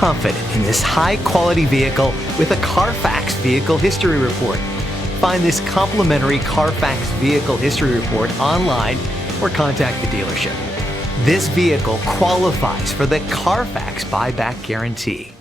confident in this high-quality vehicle with a Carfax Vehicle History Report. Find this complimentary Carfax Vehicle History Report online or contact the dealership. This vehicle qualifies for the Carfax Buyback Guarantee.